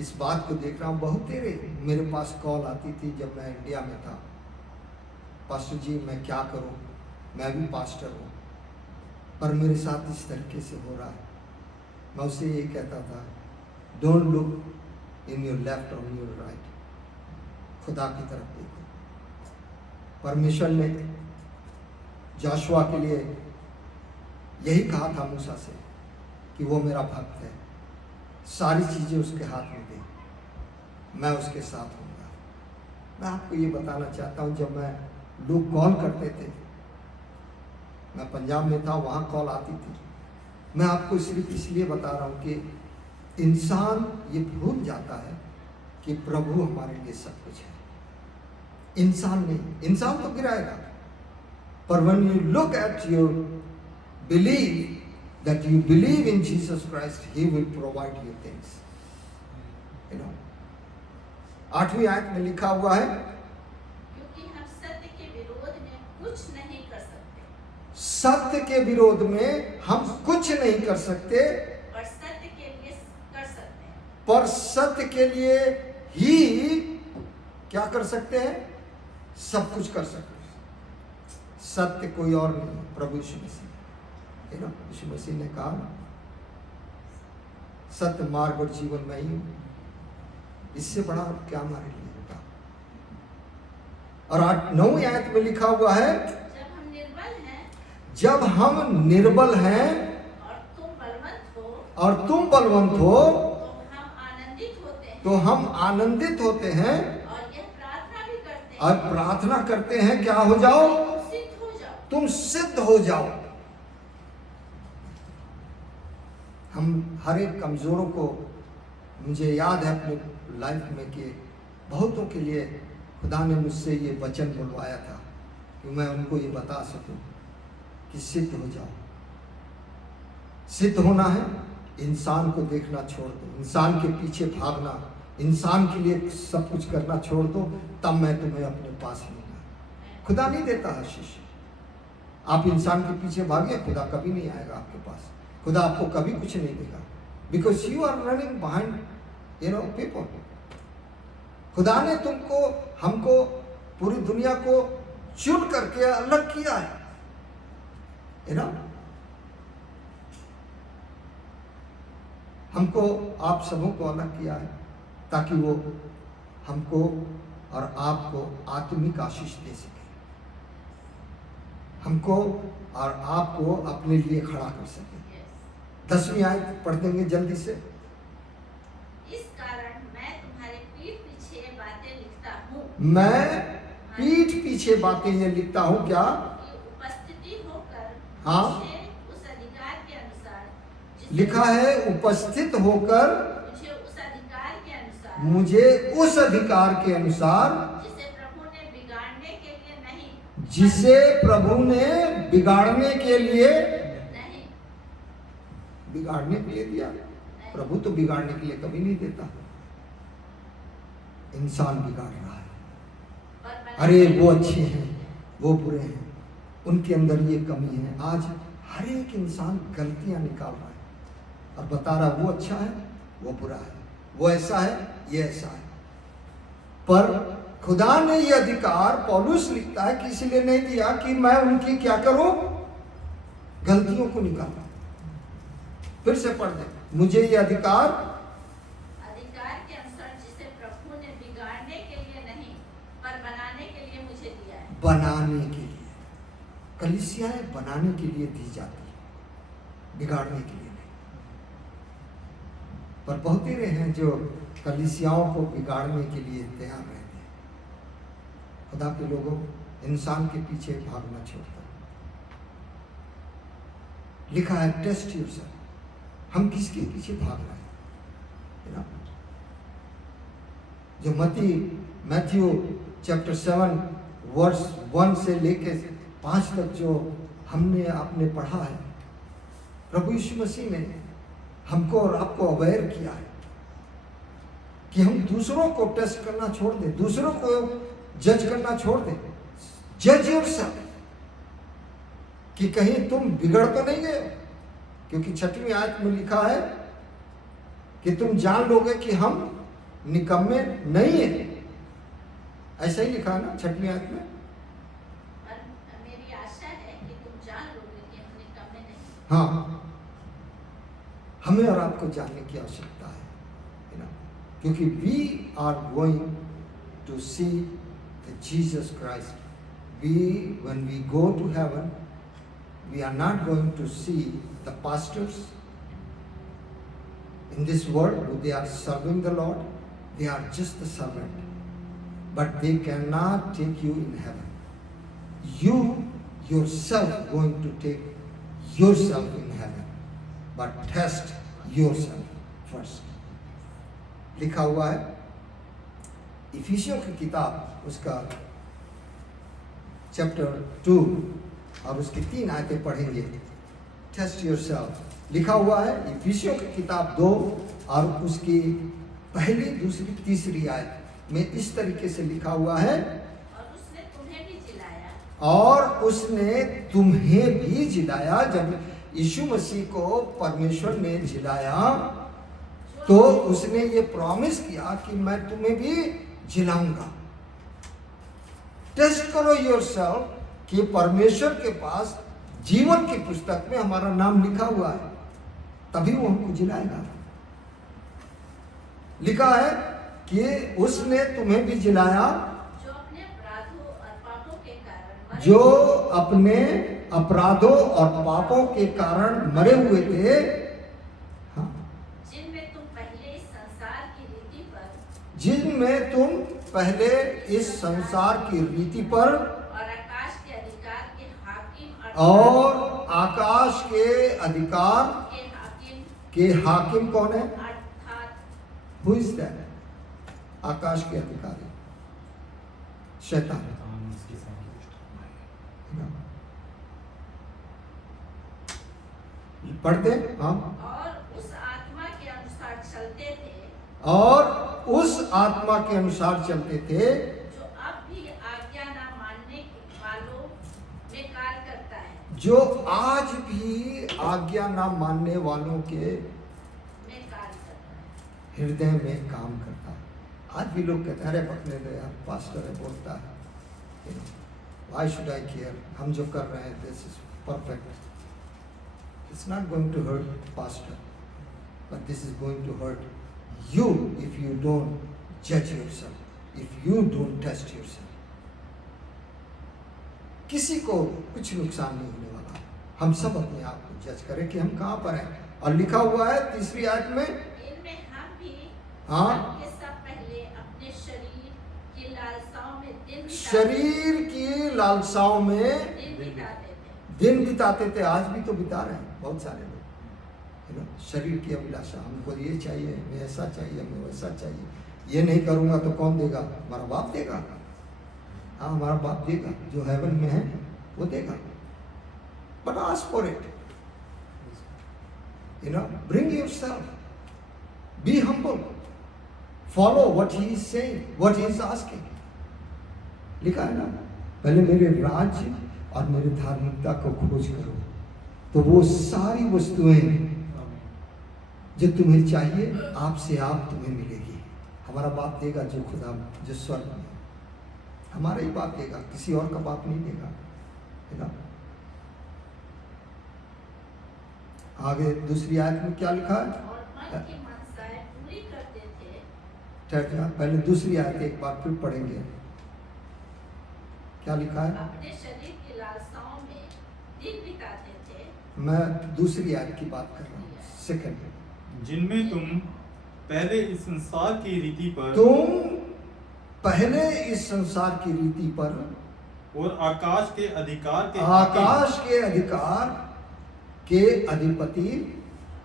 इस बात को देख रहा हूँ, बहुत तेरे मेरे पास कॉल आती थी जब मैं इंडिया में था, पास्टर जी मैं क्या करूँ, मैं भी पास्टर हूँ पर मेरे साथ इस तरीके से हो रहा है। मैं उससे ये कहता था, don't look in your left और योर राइट, खुदा की तरफ देखो। परमेश्वर ने जोशुआ के लिए यही कहा था मूसा से कि वो मेरा भक्त है, सारी चीज़ें उसके हाथ में दे, मैं उसके साथ हूँगा। मैं आपको ये बताना चाहता हूँ, जब मैं लोग कॉल करते थे, मैं पंजाब में था, वहाँ कॉल आती थी, मैं आपको सिर्फ इसलिए बता रहा हूँ कि इंसान ये भूल जाता है कि प्रभु हमारे लिए सब कुछ है। इंसान नहीं, इंसान तो गिराएगा, पर when you look at your belief, that you believe in Jesus Christ, He will provide you things. 8वीं आयत में लिखा हुआ है, क्योंकि हम सत्य के विरोध में कुछ नहीं कर सकते। सत्य के विरोध में हम कुछ नहीं कर सकते, और सत्य के लिए कर सकते हैं। पर सत्य के लिए ही क्या कर सकते हैं? सब कुछ कर सकते हैं। सत्य कोई और नहीं, प्रभु यीशु मसीह है ना। यीशु मसीह ने कहा सत्य मार्ग और जीवन में ही हूं, इससे बड़ा क्या हमारे लिए होगा। और 8-9 आयत में लिखा हुआ है, जब हम निर्बल हैं जब हम निर्बल हैं और तुम बलवंत हो, और तुम बलवंत हो तो हम आनंदित होते हैं, तो हम आनंदित होते हैं और यह प्रार्थना भी करते हैं, और प्रार्थना करते हैं क्या हो जाओ? तुम सिद्ध हो जाओ। तुम सिद्ध हो जाओ। हम हर एक कमजोरों को, मुझे याद है अपने लाइफ में कि बहुतों के लिए खुदा ने मुझसे ये वचन बुलवाया था कि मैं उनको ये बता सकूं कि सिद्ध हो जाओ। सिद्ध होना है, इंसान को देखना छोड़ दो, इंसान के पीछे भागना, इंसान के लिए सब कुछ करना छोड़ दो, तब मैं तुम्हें अपने पास लूंगा। खुदा नहीं देता आशीष। आप इंसान के पीछे भागे, खुदा कभी नहीं आएगा आपके पास। खुदा आपको कभी कुछ नहीं देगा, because you are running behind people. खुदा ने तुमको, हमको, पूरी दुनिया को चुन करके अलग किया है, हमको, आप सबों को अलग किया है ताकि वो हमको और आपको आत्मिक आशीष दे सके, हमको और आपको अपने लिए खड़ा कर सके। 10वीं आयत पढ़ देंगे जल्दी से। इस कारण मैं तुम्हारे पीठ पीछे बातें लिखता हूँ, मैं पीठ पीछे बातें ये लिखता हूँ क्या? कि उपस्थिति होकर हाँ। मुझे उस अधिकार के अनुसार लिखा है उपस्थित होकर मुझे उस अधिकार के अनुसार मुझे उस अधिकार के अनुसार जिसे प्रभु ने बिगाड़ने के लिए नहीं, जिसे प्रभु ने बिगाड़ने के लिए, नहीं, बिगाड़ने के लिए दिया। प्रभु तो बिगाड़ने के लिए कभी नहीं देता, इंसान बिगाड़ रहा है। पर बनाने अरे के वो लिए अच्छे हैं, वो बुरे हैं, उनके अंदर ये कमी है। आज हर एक इंसान गलतियां निकाल रहा है और बता रहा वो अच्छा है, वो बुरा है, वो ऐसा है, ये ऐसा है। पर खुदा ने ये अधिकार, पौलुस लिखता है कि इसलिए नहीं दिया कि मैं उनकी क्या करूं? गलतियों को निकालूं। फिर से पढ़ दे, मुझे ये अधिकार के अनुसार जिसे प्रभु ने बिगाड़ने के लिए नहीं पर बनाने के लिए मुझे दिया है। बनाने के लिए, कलीसियाएं बनाने के लिए दी जाती है, बिगाड़ने के लिए नहीं। पर बहुत ही हैं जो कलीसियाओं को बिगाड़ने के लिए तैयार रहते हैं। खुदा के लोगों, इंसान के पीछे भागना छोड़कर, लिखा है टेस्ट योरसेल्फ। हम किसके पीछे भाग रहे हैं? जो मैथ्यू चैप्टर 7 वर्स 1 से लेके 5 तक जो आपने पढ़ा है, प्रभु यीशु मसीह ने हमको और आपको अवेयर किया है कि हम दूसरों को टेस्ट करना छोड़ दें, दूसरों को जज करना छोड़ दें। जज योरसेल्फ कि कहीं तुम बिगड़ तो नहीं गए, क्योंकि 6वीं आयत में लिखा है कि तुम जान लोगे कि हम निकम्मे नहीं है। ऐसा ही लिखा है ना 6वीं आयत में। पर मेरी आशा है कि तुम जान लोगे कि हम निकम्मे नहीं। हाँ, हमें और आपको जानने की आवश्यकता है ना, क्योंकि we are going to see the Jesus Christ. when we go to heaven, we are not going to see the pastors in this world who they are serving the Lord. They are just the servant, but they cannot take you in heaven. You yourself going to take yourself in heaven, but test yourself first. लिखा हुआ है इफिसियों की किताब, उसका chapter 2 और उसकी 3 आयतें पढ़ेंगे। टेस्ट योरसेल्फ लिखा हुआ है इफिसियों की किताब 2 और उसकी पहली, दूसरी, तीसरी आयत में इस तरीके से लिखा हुआ है। और उसने तुम्हें भी जिलाया और उसने तुम्हें भी जिलाया। जब यीशु मसीह को परमेश्वर ने जिलाया तो उसने ये प्रॉमिस किया कि मैं तुम्हें भी जिलाऊंगा। टेस्ट करो योरसेल्फ कि परमेश्वर के पास जीवन की पुस्तक में हमारा नाम लिखा हुआ है, तभी वो हमको जिलाएगा। लिखा है कि उसने तुम्हें भी जिलाया जो अपने अपराधों और पापों के कारण मरे जो अपने अपराधों और पापों के कारण मरे हुए थे। हाँ, जिनमें तुम पहले इस संसार की रीति पर जिनमें तुम पहले इस संसार की रीति पर और आकाश के अधिकार के हाकिम और आकाश के अधिकार के हाकिम कौन है? अर्थात हु इज दैट? आकाश के अधिकारी शैतान। पढ़ते हाँ। और उस आत्मा के अनुसार चलते थे और उस आत्मा के अनुसार चलते थे जो अब भी आज्ञा न मानने वालों में कार्य करता है जो आज भी आज्ञा ना मानने वालों के में कार्य करता है। हृदय में काम करता है। आज भी लोग कहते हैं अरे पकड़ने दो यार, पास्टर है बोलता है, व्हाई शुड आई केयर, हम जो कर रहे हैं this is perfect, it's not going to hurt pastor but this is going to hurt you if you don't जज yourself, if you don't test yourself. किसी को कुछ नुकसान नहीं होने वाला। हम सब अपने आप को जज करें कि हम कहाँ पर हैं। और लिखा हुआ है तीसरी आयत में, इनमें हम भी हाँ, सब के सब पहले अपने शरीर की लालसाओं में शरीर की लालसाओं में बिताते थे। दिन बिताते थे। आज भी तो बिता रहे हैं बहुत सारे लोग, है ना। शरीर की अभिलाषा, हमको ये चाहिए, हमें ऐसा चाहिए, हमें वैसा चाहिए, ये नहीं करूँगा तो कौन देगा? हमारा बाप देगा। हाँ, हमारा बाप देगा, जो हेवन में है वो देगा। But ask for it, you know, bring yourself, be humble, follow what he is saying, what he is asking. लिखा है ना, पहले मेरे राज्य और मेरे धार्मिकता को खोज करो तो वो सारी वस्तुएं जो तुम्हें चाहिए आपसे आप तुम्हें मिलेगी। हमारा बाप देगा, जो खुदा जो स्वर्ग में, हमारा ही बाप देगा, किसी और का बाप नहीं देगा, है ना। आगे दूसरी आयत में क्या लिखा है? और मन की मनसाएं पूरी करते थे। ठहर जा, पहले दूसरी आयत एक बार फिर पढ़ेंगे। क्या लिखा है? अपने शरीर की लालसाओं में दिन बिताते थे। मैं दूसरी आयत की बात कर रहा हूँ, सेकंड। जिनमें तुम पहले इस संसार की रीति पर तुम पहले इस संसार की रीति पर और आकाश के अधिकार के आकाश के अधिकार के अधिपति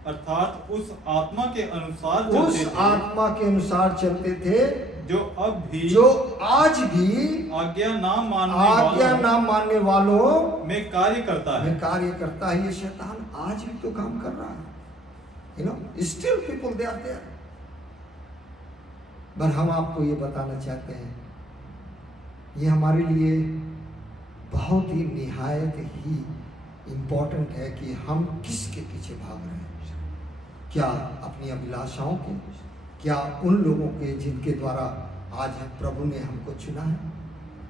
अर्थात उस आत्मा के अनुसार उस चलते थे, आत्मा के अनुसार चलते थे जो अब भी जो आज भी आज्ञा ना मानने आज्ञा वालों ना मानने वालों में कार्य करता है। में कार्य करता है। ये शैतान आज भी तो काम कर रहा है, you know, still people they are there. पर हम आपको ये बताना चाहते हैं, ये हमारे लिए बहुत ही निहायत ही इम्पोर्टेंट है कि हम किसके पीछे भाग रहे हैं। क्या अपनी अभिलाषाओं के, क्या उन लोगों के जिनके द्वारा आज प्रभु ने हमको चुना है?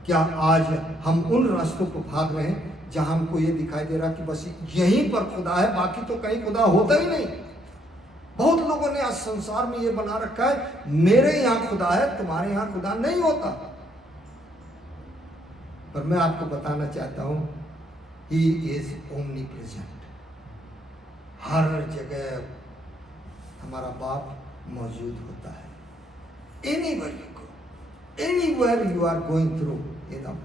क्या आज हम उन रास्तों को भाग रहे हैं जहां हमको ये दिखाई दे रहा कि बस यहीं पर खुदा है, बाकी तो कहीं खुदा होता ही नहीं। बहुत लोगों ने आज संसार में ये बना रखा है, मेरे यहाँ खुदा है, तुम्हारे यहाँ खुदा नहीं होता। पर मैं आपको बताना चाहता हूं, He is omnipresent। हर जगह हमारा बाप मौजूद होता है। Anywhere you are going through, एकदम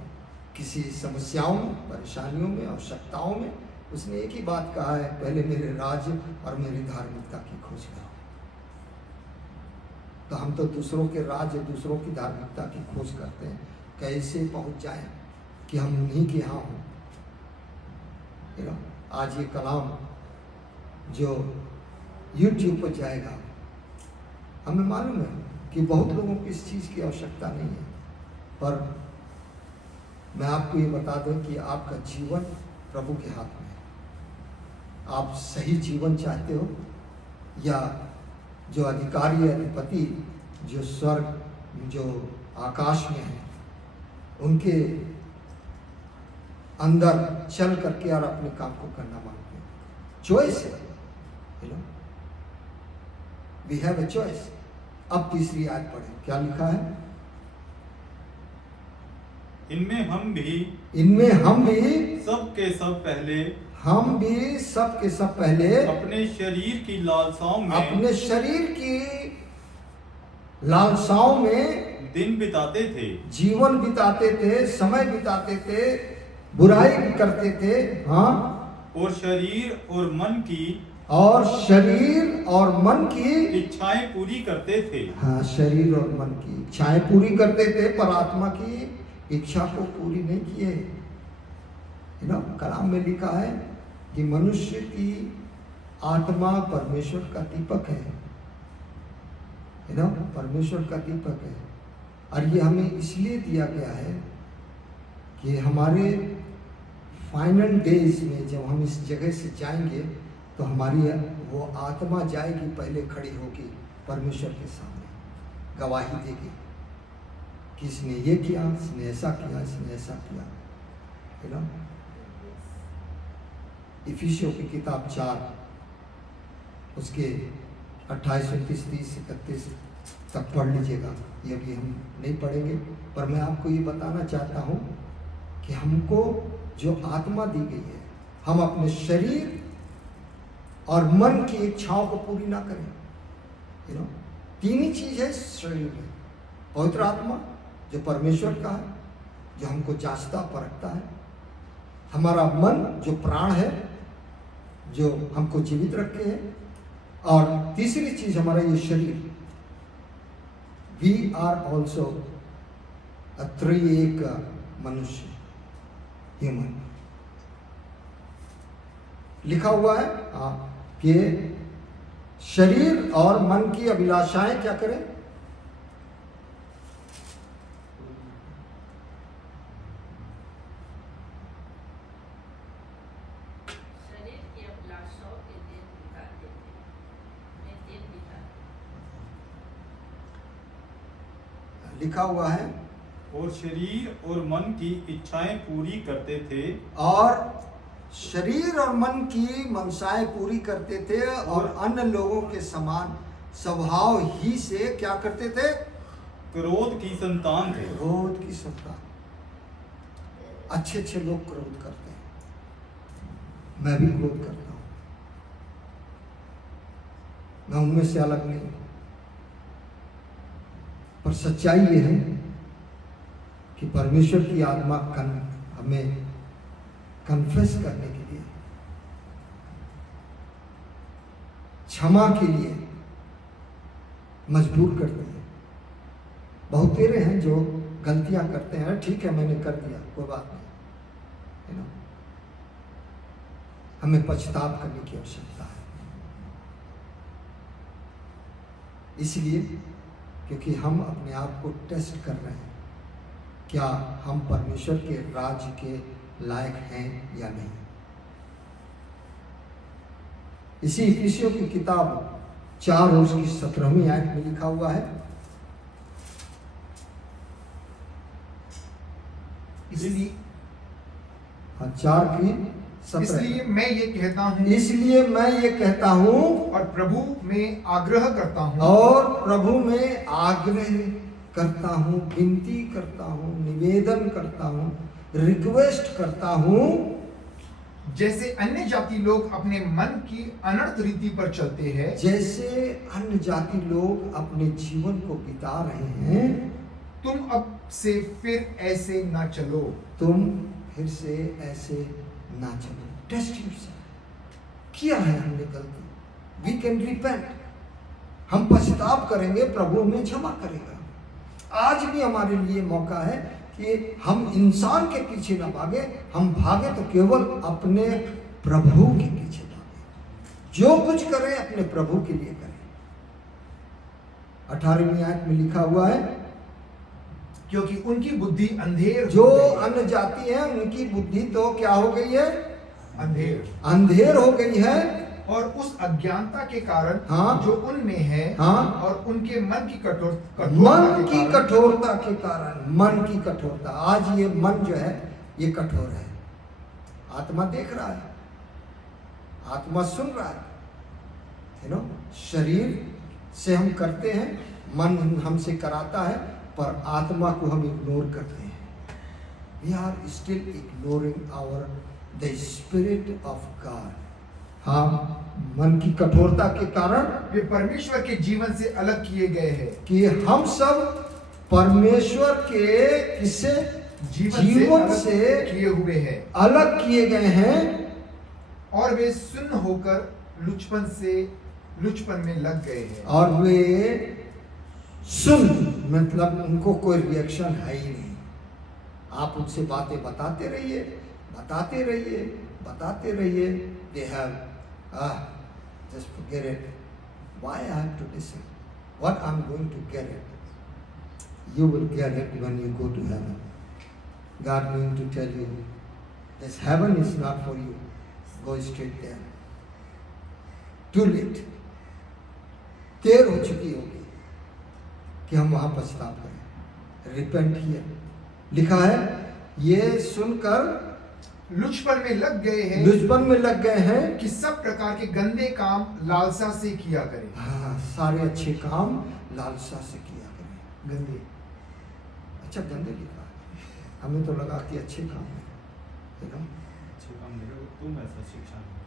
किसी समस्याओं में, परेशानियों में, आवश्यकताओं में, उसने एक ही बात कहा है, पहले मेरे राज्य और मेरी धार्मिकता की खोज करो। तो हम तो दूसरों के राज्य, दूसरों की धार्मिकता की खोज करते हैं, कैसे पहुंच जाएं कि हम उन्हीं के यहाँ हों। आज ये कलाम जो YouTube पर जाएगा, हमें मालूम है कि बहुत लोगों को इस चीज़ की आवश्यकता नहीं है, पर मैं आपको ये बता दूं कि आपका जीवन प्रभु के हाथ में है। आप सही जीवन चाहते हो या जो अधिकारी अधिपति जो स्वर्ग जो आकाश में है उनके अंदर चल करके और अपने काम को करना मांगते हैं। चॉइस है, you know, we have a choice. अब तीसरी आयत पढ़ें, क्या लिखा है? इनमें हम भी सब के सब पहले अपने शरीर की लालसाओं में दिन बिताते थे, जीवन बिताते थे, समय बिताते थे, बुराई भी करते थे। हाँ, और शरीर और मन की इच्छाएं पूरी करते थे। हाँ, शरीर और मन की इच्छाएं पूरी करते थे, पर आत्मा की इच्छा को पूरी नहीं किए। यू नो, कलाम में लिखा है कि मनुष्य की आत्मा परमेश्वर का दीपक है। यू नो, परमेश्वर का दीपक है, और ये हमें इसलिए दिया गया है कि हमारे फाइनल डेज में जब हम इस जगह से जाएंगे तो हमारी वो आत्मा जाएगी, पहले खड़ी होगी परमेश्वर के सामने, गवाही देगी कि इसने ये किया, इसने ऐसा किया, इसने ऐसा किया। यू नो, इफिसियों की किताब 4 उसके 28, 29, 30, 31 तक पढ़ लीजिएगा। ये भी हम नहीं पढ़ेंगे, पर मैं आपको ये बताना चाहता हूँ कि हमको जो आत्मा दी गई है, हम अपने शरीर और मन की इच्छाओं को पूरी ना करें। यू नो, तीन ही चीज है शरीर में, पवित्र आत्मा जो परमेश्वर का है, जो हमको जांचता परखता है, हमारा मन जो प्राण है, जो हमको जीवित रखे है, और तीसरी चीज हमारा ये शरीर। वी आर ऑल्सो अ त्रिएक मनुष्य, ह्यूमन। लिखा हुआ है कि शरीर और मन की अभिलाषाएं क्या करें? शरीर की अभिलाषाओं के दिन बिताते थे, मैं दिन बिताते। लिखा हुआ है, और शरीर और मन की इच्छाएं पूरी करते थे, और शरीर और मन की मनसाएं पूरी करते थे, और अन्य लोगों के समान स्वभाव ही से क्या करते थे? क्रोध की संतान थे। क्रोध की संतान। अच्छे अच्छे लोग क्रोध करते हैं, मैं भी क्रोध करता हूं, मैं उनमें से अलग नहीं हूं। पर सच्चाई ये है कि परमेश्वर की आत्मा हमें कन्फेस करने के लिए, क्षमा के लिए मजबूर करती है। बहुत तेरे हैं जो गलतियां करते हैं, ठीक है मैंने कर दिया, कोई बात नहीं। यू नो, हमें पछताव करने की आवश्यकता है, इसलिए क्योंकि हम अपने आप को टेस्ट कर रहे हैं, क्या हम परमेश्वर के राज्य के लायक हैं या नहीं। इसी इफिसियों की किताब 4 और उसकी 17वीं आयत में लिखा हुआ है, इसलिए 4 की 17। इसलिए मैं ये कहता हूँ, इसलिए मैं ये कहता हूँ और प्रभु में आग्रह करता हूँ, और प्रभु में आग्रह करता हूँ, विनती करता हूँ, निवेदन करता हूँ, रिक्वेस्ट करता हूँ, जैसे अन्य जाति लोग अपने मन की अनर्थ रीति पर चलते हैं, जैसे अन्य जाति लोग अपने जीवन को बिता रहे हैं, तुम अब से फिर ऐसे ना चलो। तुम फिर से ऐसे ना चलो। Test yourself. किया है हमने गलती, वी कैन रिपेंट। हम पछताव करेंगे, प्रभु हमें क्षमा करेगा। आज भी हमारे लिए मौका है कि हम इंसान के पीछे ना भागे, हम भागे तो केवल अपने प्रभु के पीछे भागे। जो कुछ करें अपने प्रभु के लिए करें। 18वीं आयत में लिखा हुआ है, क्योंकि उनकी बुद्धि अंधेर हो जो गई है। अन्य जाति है उनकी बुद्धि तो क्या हो गई है? अंधेर। अंधेर हो गई है। और उस अज्ञानता के कारण हाँ। जो उनमें है हाँ। और उनके मन की मन की कठोरता के कारण, मन की कठोरता। आज ये मन जो है ये कठोर है। आत्मा देख रहा है, आत्मा सुन रहा है, यू नो, शरीर से हम करते हैं, मन हमसे कराता है, पर आत्मा को हम इग्नोर करते हैं। We are still ignoring our the spirit of God. हाँ, मन की कठोरता के कारण वे परमेश्वर के जीवन से अलग किए गए हैं। कि हम सब परमेश्वर के किससे? जीवन अलग से किए हुए हैं अलग किए गए हैं। और वे सुन्न होकर लुचपन में लग गए हैं। और वे सुन, मतलब उनको कोई रिएक्शन है ही नहीं। आप उनसे बातें बताते रहिए, बताते रहिए, बताते रहिए। They have just forget it. Why I have to listen? What I am going to get it? You will get it when you go to heaven. God going to tell you, this heaven is not for you. Go straight there. Too late. देर हो चुकी होगी कि हम वहां पछताव करें। Repent here. लिखा है, ये सुनकर लुचपन में लग गए हैं, लुचपन में लग गए हैं कि सब प्रकार के गंदे काम लालसा से किया करें। हाँ, सारे अच्छे काम लालसा से किया करें। गंदे, अच्छा, गंदे लिखा है, हमें तो लगा कि अच्छे काम है, you know? अच्छे काम नहीं करो, तुम ऐसा शिक्षा नहीं दो।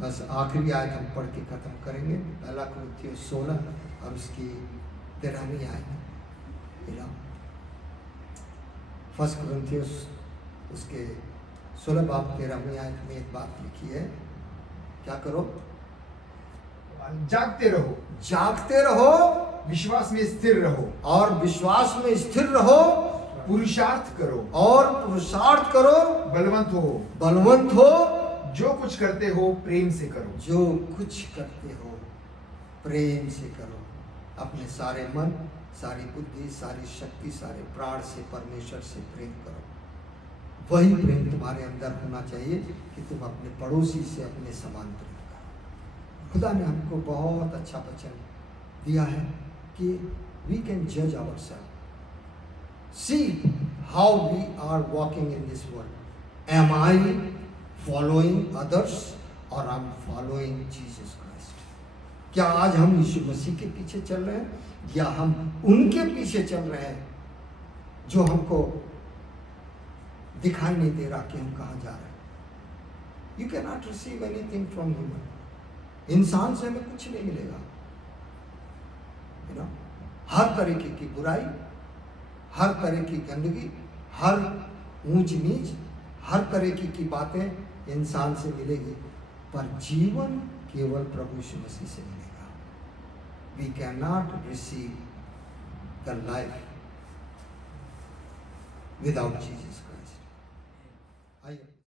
बस आखिरी आयत हम पढ़ के खत्म करेंगे। पहला कुरिन्थियों 16 और उसकी 13वीं आयत। फर्स्ट कुरिन्थियों उसके 16 बाब 13वीं आयत में एक बात लिखी है, क्या करो? जागते रहो, जागते रहो, विश्वास में स्थिर रहो, और विश्वास में स्थिर रहो, पुरुषार्थ करो, और पुरुषार्थ करो, बलवंत हो, बलवंत हो, जो कुछ करते हो प्रेम से करो। जो कुछ करते हो प्रेम से करो। अपने सारे मन, सारी बुद्धि, सारी शक्ति, सारे प्राण से परमेश्वर से प्रेम करो। वही प्रेम तुम्हारे अंदर होना चाहिए कि तुम अपने पड़ोसी से अपने समान प्रेम करो। खुदा ने हमको बहुत अच्छा वचन दिया है कि वी कैन जज ourself. See how we are walking in this world. Am I following others और I am following Jesus Christ? क्या आज हम यीशु मसीह के पीछे चल रहे हैं या हम उनके पीछे चल रहे हैं जो हमको दिखाई नहीं दे रहा कि हम कहाँ जा रहे हैं? You can not receive anything from human. इंसान से हमें कुछ नहीं मिलेगा, यू नो। हर तरीके की बुराई, हर तरह की गंदगी, हर ऊंच नीच, हर तरह की बातें इंसान से मिलेगी, पर जीवन केवल प्रभु यीशु मसीह से मिलेगा। We can not receive the life without Jesus.